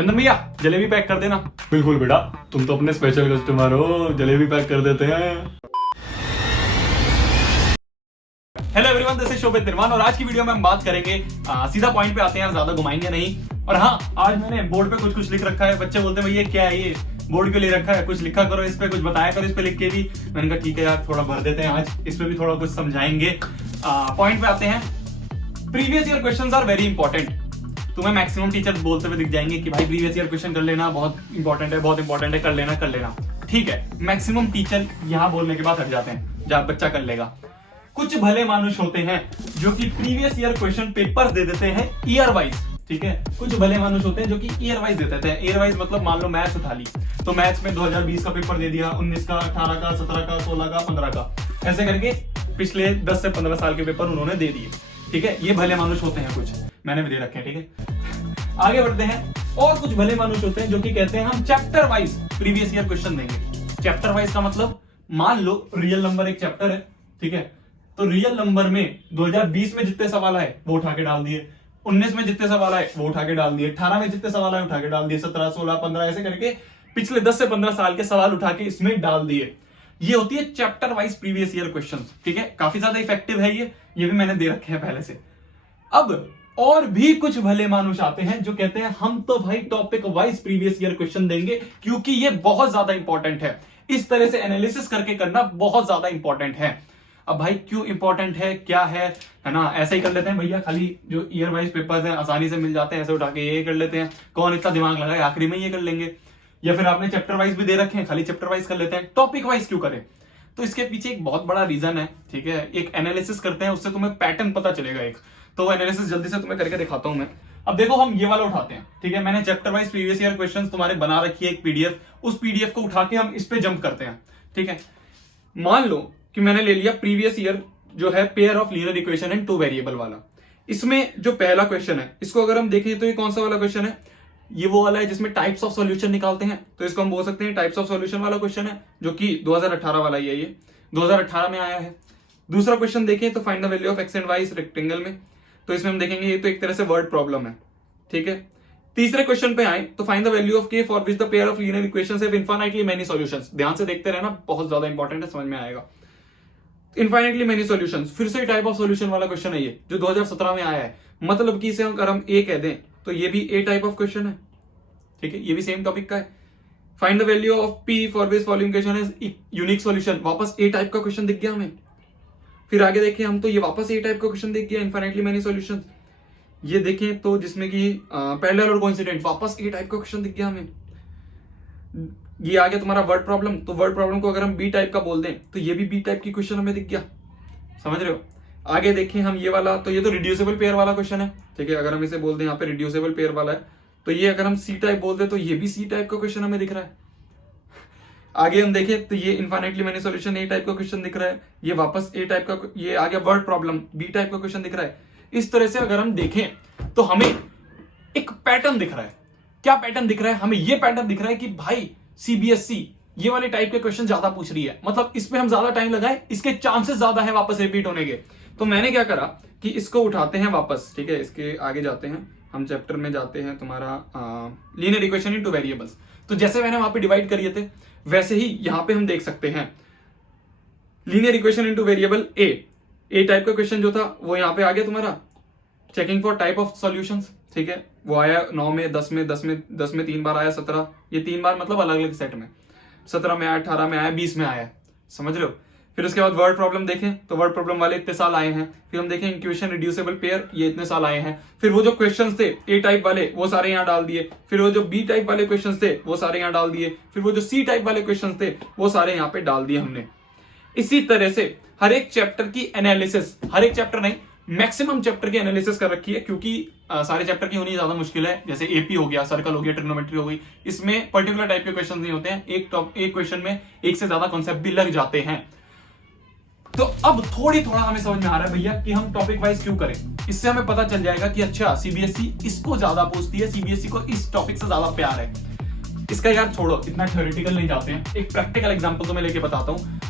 चंदन भैया जलेबी पैक कर देना। बिल्कुल बेटा, तुम तो अपने स्पेशल कस्टमर हो, जलेबी पैक कर देते हैं। हेलो एवरीवन, दिस इज शोभित निर्माण और आज की वीडियो में हम बात करेंगे सीधा पॉइंट पे आते हैं, ज्यादा घुमाएंगे नहीं। और हाँ, आज मैंने बोर्ड पे कुछ लिख रखा है। बच्चे बोलते हैं भैया क्या है ये, बोर्ड क्यों ले रखा है, कुछ लिखा करो इस पे, कुछ बताया करो इस पे लिख के भी। मैंने कहा ठीक है यार, थोड़ा भर देते हैं, आज इस पे भी थोड़ा कुछ समझाएंगे। पॉइंट पे आते हैं। Previous year questions are very important. तुम्हें मैक्सिमम टीचर बोलते हुए दिख जाएंगे कि भाई प्रीवियस ईयर क्वेश्चन कर लेना, बहुत इंपॉर्टेंट है, बहुत इंपॉर्टेंट है, कर लेना। ठीक है, मैक्सिमम टीचर यहाँ बोलने के बाद हट जाते हैं, जब बच्चा कर लेगा। कुछ भले मानुष होते हैं जो कि प्रीवियस ईयर क्वेश्चन पेपर दे देते हैं ईयर वाइज। ठीक है, कुछ भले मानुष होते हैं जो कि ईयर वाइज दे देते हैं। ईयर वाइज मतलब मान लो मैथ्स उठा ली तो मैथ्स में 2020 का पेपर दे दिया, 19 का, 18 का, 17 का, 16 का, 15 का, ऐसे करके पिछले 10 से 15 साल के पेपर उन्होंने दे दिए। ठीक है, ये भले मानुष होते हैं, कुछ मैंने भी दे रखे हैं। ठीक है, आगे बढ़ते हैं। और कुछ भले मानुष होते हैं जो कि कहते हैं हम chapter wise previous year question देंगे। चैप्टर वाइज का मतलब मान लो रियल नंबर एक चैप्टर है, ठीक है, तो रियल नंबर में 2020 में जितने सवाल आए वो उठा के डाल दिए, 19 में जितने सवाल आए वो उठा के डाल दिए, 18 में जितने सवाल आए उठा के डाल दिए, 17, 16, 15 ऐसे करके पिछले 10 से 15 साल के सवाल उठा के इसमें डाल दिए। ये होती है chapter wise previous year questions. ठीक है, काफी ज्यादा इफेक्टिव है ये भी मैंने दे रखे हैं पहले से। अब और भी कुछ भले मानुष आते हैं जो कहते हैं हम तो भाई topic wise previous year question देंगे क्योंकि ये बहुत ज्यादा इंपॉर्टेंट है। इस तरह से एनालिसिस करके करना बहुत ज्यादा इंपॉर्टेंट है। अब भाई क्यों इंपॉर्टेंट है, क्या है ना, ऐसे ही कर लेते हैं भैया, खाली जो ईयर वाइज पेपर्स हैं आसानी से मिल जाते हैं, ऐसे उठा के ये कर लेते हैं, कौन इतना दिमाग लगाए, आखिरी में ये कर लेंगे। या फिर आपने चैप्टर वाइज भी दे रखे हैं, खाली चैप्टर वाइज कर लेते हैं, टॉपिक वाइज क्यों करें। तो इसके पीछे एक बहुत बड़ा रीजन है। ठीक है, एक एनालिसिस करते हैं, उससे तुम्हें पैटर्न पता चलेगा एक। तो एनालिसिस जल्दी से तुम्हें करके दिखाता हूं मैं। अब देखो, हम ये वाला उठाते हैं। ठीक है, मैंने chapter wise previous year questions तुम्हारे बना रखी है एक पीडीएफ, उस पीडीएफ को उठा के हम इस पे जंप करते हैं। ठीक है, मान लो कि मैंने ले लिया प्रीवियस ईयर जो है pair of linear equation and two variable वाला। इसमें जो पहला क्वेश्चन है, इसको अगर हम देखें तो ये कौन सा वाला क्वेश्चन है, ये वो वाला है जिसमें टाइप्स ऑफ सॉल्यूशन निकालते हैं। तो इसको हम बोल सकते हैं टाइप्स ऑफ सॉल्यूशन वाला क्वेश्चन है, जो कि 2018 वाला ही है, ये 2018 में आया है। दूसरा क्वेश्चन देखें तो find the value of x and y इस रेक्टेंगल में, तो इसमें हम देखेंगे ये तो एक तरह से वर्ड प्रॉब्लम है। ठीक है, तीसरे क्वेश्चन पे आए तो फाइंड द वैल्यू ऑफ के for which the pair of linear equations have infinitely many solutions. ध्यान से देखते रहना, बहुत ज्यादा इंपॉर्टेंट है, समझ में आएगा। इनफाइनाइटली मेनी सॉल्यूशंस, फिर से टाइप ऑफ सॉल्यूशन वाला क्वेश्चन है ये, जो 2017 में आया है। मतलब कि इसे अगर हम ए कह दें तो ये भी ए टाइप ऑफ क्वेश्चन है। ठीक है, ये भी सेम टॉपिक का है। Find the value of P for which following question is unique solution, वापस ए टाइप का क्वेश्चन दिख गया हमें। फिर आगे देखें हम तो ये वापस ए टाइप का क्वेश्चन दिख गया, इनफाइनाइटली मेनी सॉल्यूशंस। ये देखें तो जिसमें कि पैरेलल और कोइंसिडेंट, वापस ए टाइप का क्वेश्चन दिख गया हमें। ये आ गया तुम्हारा वर्ड प्रॉब्लम, तो वर्ड प्रॉब्लम को अगर हम बी टाइप का बोल दें तो ये भी बी टाइप की क्वेश्चन हमें दिख गया, समझ रहे हो। आगे देखें हम ये वाला, तो ये तो रिड्यूसेबल पेयर वाला क्वेश्चन है। ठीक है, अगर हम इसे बोल दें यहाँ पे रिड्यूसेबल पेयर वाला है, तो ये अगर हम सी टाइप बोल दें तो ये भी सी टाइप का क्वेश्चन हमें दिख रहा है। आगे हम देखें तो ये इनफाइनाइटली मेनी सॉल्यूशन ए टाइप का क्वेश्चन दिख रहा है, ये वापस ए टाइप का, ये आ गया वर्ड प्रॉब्लम, बी टाइप का क्वेश्चन दिख रहा है। इस तरह से अगर हम देखें तो हमें एक पैटर्न दिख रहा है। क्या पैटर्न दिख रहा है हमें? ये पैटर्न दिख रहा है कि भाई सीबीएसई ये वाले टाइप के क्वेश्चन ज्यादा पूछ रही है, मतलब इस पे हम ज्यादा टाइम लगाए, इसके चांसेस ज्यादा है वापस रिपीट होने के। तो मैंने क्या करा कि इसको उठाते हैं वापस। ठीक है, इसके आगे जाते हैं हम, चैप्टर में जाते हैं तुम्हारा लीनियर इक्वेशन इनटू वेरिएबल्स। तो जैसे मैंने वहां पे डिवाइड करिए थे वैसे ही यहां पे हम देख सकते हैं लीनियर इक्वेशन इनटू वेरिएबल ए टाइप का क्वेश्चन जो था वो यहाँ पे आ गया तुम्हारा। Checking for type of solutions, ठीक है, वो आया 9 में, 10 में, 10 में 3 बार आया, 17, ये 3 बार मतलब अलग अलग सेट में, 17 में आया, 18 में आया, 20 में आया, समझ रहे हो। फिर उसके बाद वर्ड प्रॉब्लम देखें तो वर्ड प्रॉब्लम वाले इतने साल आए हैं। फिर हम देखें इक्वेशन रिड्यूसेबल पेयर, ये इतने साल आए हैं। फिर वो जो क्वेश्चंस थे ए टाइप वाले वो सारे यहाँ डाल दिए। फिर वो जो बी टाइप वाले क्वेश्चंस थे वो सारे यहाँ डाल दिए। फिर वो जो सी टाइप वाले क्वेश्चंस थे वो सारे यहाँ पे डाल दिए हमने। इसी तरह से हर एक चैप्टर की एनालिसिस, हर एक चैप्टर नहीं, मैक्सिमम चैप्टर की एनालिसिस कर रखी है, क्योंकि सारे चैप्टर की होनी ज्यादा मुश्किल है। जैसे एपी हो गया, सर्कल हो गया, ट्रिग्नोमेट्री हो गई, इसमें पर्टिकुलर टाइप के क्वेश्चन नहीं होते हैं, एक क्वेश्चन में एक से ज्यादा कॉन्सेप्ट भी लग जाते हैं। तो अब थोड़ा हमें समझ में आ रहा है भैया कि हम टॉपिक वाइज क्यों करें। इससे हमें पता चल जाएगा कि अच्छा सीबीएसई इसको ज्यादा पूछती है, सीबीएसई को इस टॉपिक से ज्यादा प्यार है। इसका यार छोड़ो, इतना थ्योरेटिकल नहीं जाते हैं, एक प्रैक्टिकल एग्जांपल तो मैं लेके बताता हूँ।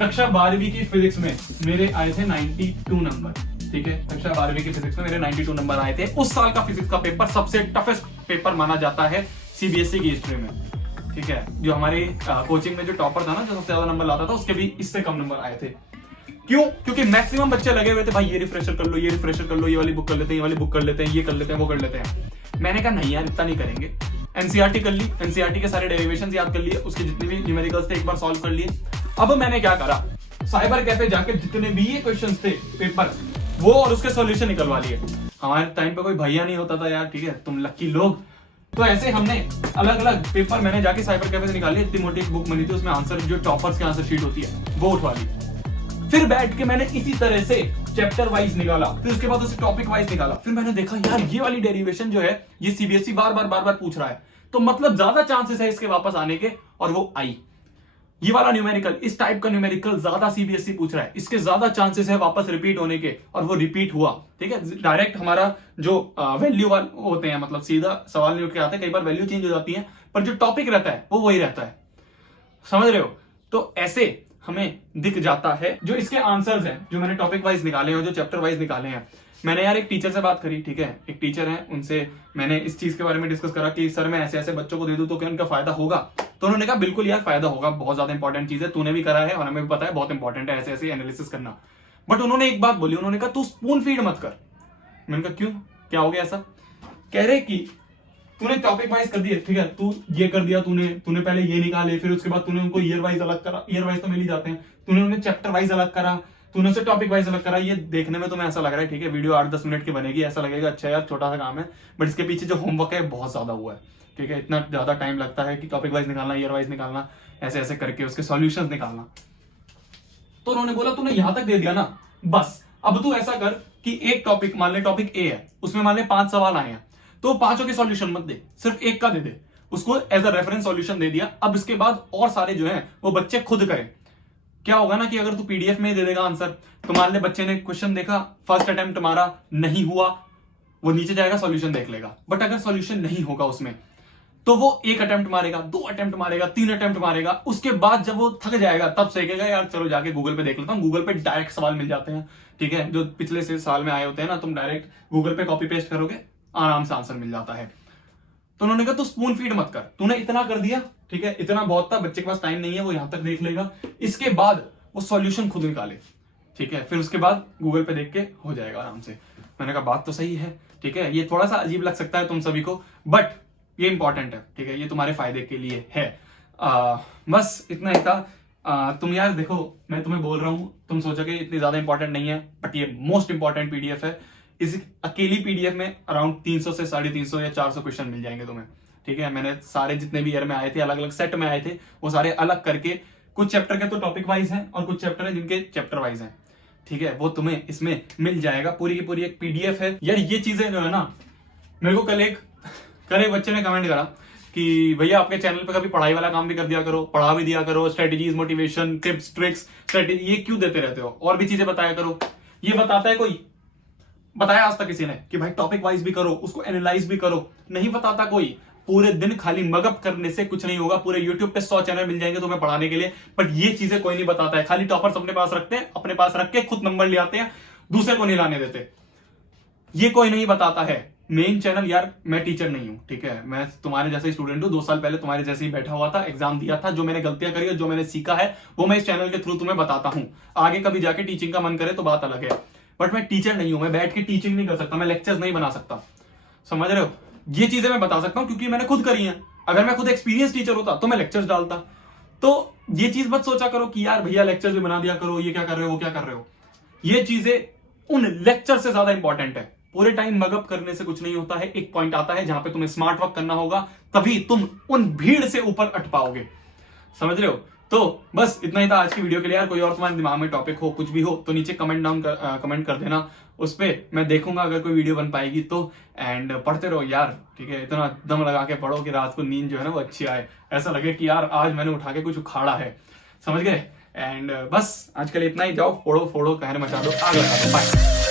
कक्षा 12वीं की फिजिक्स में मेरे आए थे 92 नंबर। ठीक है, कक्षा 12वीं की फिजिक्स में मेरे 92 नंबर आए थे। उस साल का फिजिक्स का पेपर सबसे टफेस्ट पेपर माना जाता है सीबीएसई की हिस्ट्री में। ठीक है, जो हमारी कोचिंग में जो टॉपर था ना, जो सबसे ज्यादा नंबर लाता था, उसके भी इससे कम नंबर आए थे। क्यों? क्योंकि मैक्सिमम बच्चे लगे हुए थे, भाई ये रिफ्रेशर कर लो, ये रिफ्रेशर कर लो, ये वाली बुक कर लेते हैं, ये वाली बुक कर लेते हैं, ये कर लेते हैं, वो कर लेते हैं। मैंने कहा नहीं यार, इतना नहीं करेंगे। एनसीईआरटी कर ली, एनसीईआरटी के सारे डेरिवेशंस याद कर लिए, उसके जितने भी न्यूमेरिकल्स थे एक बार सॉल्व कर लिए। अब मैंने क्या करा, साइबर कैफे जाके जितने भी ये क्वेश्चंस थे पेपर, वो और उसके सॉल्यूशन निकलवा लिए। हमारे टाइम पे कोई भैया नहीं होता था यार, ठीक है, तुम लकी लोग। तो ऐसे हमने अलग अलग पेपर मैंने जाके साइबर कैफे से निकाली। इतनी मोटी एक बुक बनी थी, उसमें आंसर जो टॉपर्स की आंसर शीट होती है वो उठवा ली। फिर बैठ के मैंने इसी तरह से चैप्टर वाइज निकाला, फिर उसके बाद उसे टॉपिक वाइज निकाला। फिर मैंने देखा यार ये वाली डेरिवेशन जो है ये सीबीएसई बार बार पूछ रहा है, तो मतलब ज्यादा चांसेस है इसके वापस आने के, और वो आई। ये वाला न्यूमेरिकल, इस टाइप का न्यूमेरिकल ज्यादा सीबीएसई पूछ रहा है, इसके ज्यादा चांसेस है वापस रिपीट होने के, और वो रिपीट हुआ। ठीक है, डायरेक्ट हमारा जो वैल्यू होते हैं, मतलब सीधा सवाल नहीं उठ के आते, कई बार वैल्यू चेंज हो जाती है, पर जो टॉपिक रहता है वो वही रहता है। समझ रहे हो? तो ऐसे हमें दिख जाता है जो इसके आंसर्स हैं, जो मैंने टॉपिक वाइज निकाले हैं, जो चैप्टर वाइज निकाले हैं। मैंने यार एक टीचर से बात करी, ठीक है, एक टीचर है, उनसे मैंने इस चीज के बारे में डिस्कस करा कि सर मैं ऐसे ऐसे बच्चों को दे दूं तो क्या उनका फायदा होगा? तो उन्होंने कहा बिल्कुल यार फायदा होगा, बहुत ज्यादा इंपॉर्टेंट चीज है, तूने भी करा है और हमें भी पता है बहुत इंपॉर्टेंट है ऐसे ऐसे एनालिसिस करना। बट उन्होंने एक बात बोली, उन्होंने कहा तू स्पून फीड मत कर। मैंने कहा क्यों, क्या हो गया ऐसा? कह रहे कि तूने टॉपिक वाइज कर दिया, ठीक है, तू ये कर दिया, तूने पहले ये निकाले, फिर उसके बाद तूने उनको ईयर वाइज अलग करा, ईयर वाइज तो मिल ही जाते हैं, तूने उन्हें चैप्टर वाइज अलग करा, तूने उसे टॉपिक वाइज अलग करा। ये देखने में तुम्हें ऐसा लग रहा है, ठीक है, वीडियो 8-10 मिनट की बनेगी, ऐसा लगेगा अच्छा यार छोटा सा काम है, बट इसके पीछे जो होमवर्क है बहुत ज्यादा हुआ है। ठीक है, इतना ज्यादा टाइम लगता है कि टॉपिक वाइज निकालना, ईयर वाइज निकालना, ऐसे ऐसे करके उसके सॉल्यूशंस निकालना। तो उन्होंने बोला तूने यहां तक दे दिया ना, बस अब तू ऐसा कर कि एक टॉपिक, मान ले टॉपिक ए है, उसमें मान ले 5 सवाल आए हैं, तो पांचों के सॉल्यूशन मत दे, सिर्फ एक का दे दे, उसको एज अ रेफरेंस सॉल्यूशन दे दिया। अब इसके बाद और सारे जो हैं वो बच्चे खुद करें। क्या होगा ना कि अगर तू पीडीएफ में दे देगा आंसर, तो मान ले बच्चे ने क्वेश्चन देखा, फर्स्ट अटेम्प्ट मारा, नहीं हुआ, वो नीचे जाएगा सॉल्यूशन देख लेगा। बट अगर सॉल्यूशन नहीं होगा उसमें, तो वो 1 अटेम्प्ट मारेगा, 2 अटेम्प्ट मारेगा, 3 अटेम्प्ट मारेगा। उसके बाद जब वो थक जाएगा तब सीखेगा यार चलो जाके गूगल पे देख लेता हूँ। गूगल पे डायरेक्ट सवाल मिल जाते हैं, ठीक है, जो पिछले से साल में आए होते हैं ना, तुम डायरेक्ट गूगल पे कॉपी पेस्ट करोगे, आराम से आंसर मिल जाता है। तो उन्होंने कहा तू स्पून फीड मत कर, तूने इतना कर दिया, ठीक है, इतना बहुत था, बच्चे के पास टाइम नहीं है, वो यहां तक देख लेगा, इसके बाद वो सॉल्यूशन खुद निकाले, ठीक है, फिर उसके बाद गूगल पे देख के हो जाएगा आराम से। मैंने कहा बात तो सही है, ठीक है, ये थोड़ा सा अजीब लग सकता है तुम सभी को, बट ये इंपॉर्टेंट है, ठीक है, ये तुम्हारे फायदे के लिए है। बस इतना ही था। तुम यार देखो, मैं तुम्हें बोल रहा हूं, तुम सोचोगे इतनी ज्यादा इंपॉर्टेंट नहीं है, बट ये मोस्ट इंपॉर्टेंट पीडीएफ है। इस अकेली पीडीएफ में अराउंड 300 से 350 या 400 क्वेश्चन मिल जाएंगे तुम्हें, ठीक है। मैंने सारे जितने भी ईयर में आए थे, अलग अलग सेट में आए थे, वो सारे अलग करके, कुछ चैप्टर के तो टॉपिक वाइज हैं और कुछ चैप्टर है जिनके चैप्टर वाइज हैं, ठीक है, वो तुम्हें इसमें मिल जाएगा। पूरी की पूरी एक पीडीएफ है यार। ये चीजें जो है ना, मेरे को कल एक बच्चे ने कमेंट करा कि भैया आपके चैनल पे कभी पढ़ाई वाला काम भी कर दिया करो, पढ़ा भी दिया करो, strategies, motivation, tips, tricks, strategy, ये क्यों देते रहते हो, और भी चीजें बताया करो। ये बताता है कोई? बताया आज तक किसी ने कि भाई टॉपिक वाइज भी करो, उसको एनालाइज भी करो? नहीं बताता कोई। पूरे दिन खाली मगअप करने से कुछ नहीं होगा। पूरे यूट्यूब पे 100 चैनल मिल जाएंगे तुम्हें पढ़ाने के लिए, बट ये चीजें कोई नहीं बताता है। खाली टॉपर्स अपने पास रखते हैं, अपने पास रख के खुद नंबर ले आते हैं, दूसरे को नहीं लाने देते। ये कोई नहीं बताता है। मेन चैनल यार, मैं टीचर नहीं हूं, ठीक है, मैं तुम्हारे जैसे स्टूडेंट हूं। 2 साल पहले तुम्हारे जैसे ही बैठा हुआ था, एग्जाम दिया था। जो मैंने गलतियां करी और जो मैंने सीखा है वो मैं इस चैनल के थ्रू तुम्हें बताता हूं। आगे कभी जाके टीचिंग का मन करे तो बात अलग है, बट मैं टीचर नहीं हूं। मैं बैठ के टीचिंग नहीं कर सकता, मैं लेक्चर्स नहीं बना सकता, समझ रहे हो। ये चीजें मैं बता सकता हूं क्योंकि मैंने खुद करी हैं। अगर मैं खुद एक्सपीरियंस टीचर होता तो मैं लेक्चर्स डालता। तो ये चीज मत सोचा करो कि यार भैया लेक्चर्स भी बना दिया करो, ये क्या कर रहे हो, वो क्या कर रहे हो। ये चीजें उन लेक्चर से ज्यादा इंपॉर्टेंट है। पूरे टाइम मगअप करने से कुछ नहीं होता है। एक पॉइंट आता है जहां पे तुम्हें स्मार्ट वर्क करना होगा, तभी तुम उन भीड़ से ऊपर अट पाओगे, समझ रहे हो। तो बस इतना ही था आज की वीडियो के लिए यार। कोई और तुम्हारे दिमाग में टॉपिक हो, कुछ भी हो, तो नीचे कमेंट कर देना। उस पर मैं देखूंगा अगर कोई वीडियो बन पाएगी तो। एंड पढ़ते रहो यार, ठीक है, इतना दम लगा के पढ़ो कि रात को नींद जो है ना वो अच्छी आए, ऐसा लगे कि यार आज मैंने उठा के कुछ उखाड़ा है, समझ गए। एंड बस आज के लिए इतना ही। जाओ, फोड़ो फोड़ो, कहर मचा दो, आगे बढ़ो, बाय।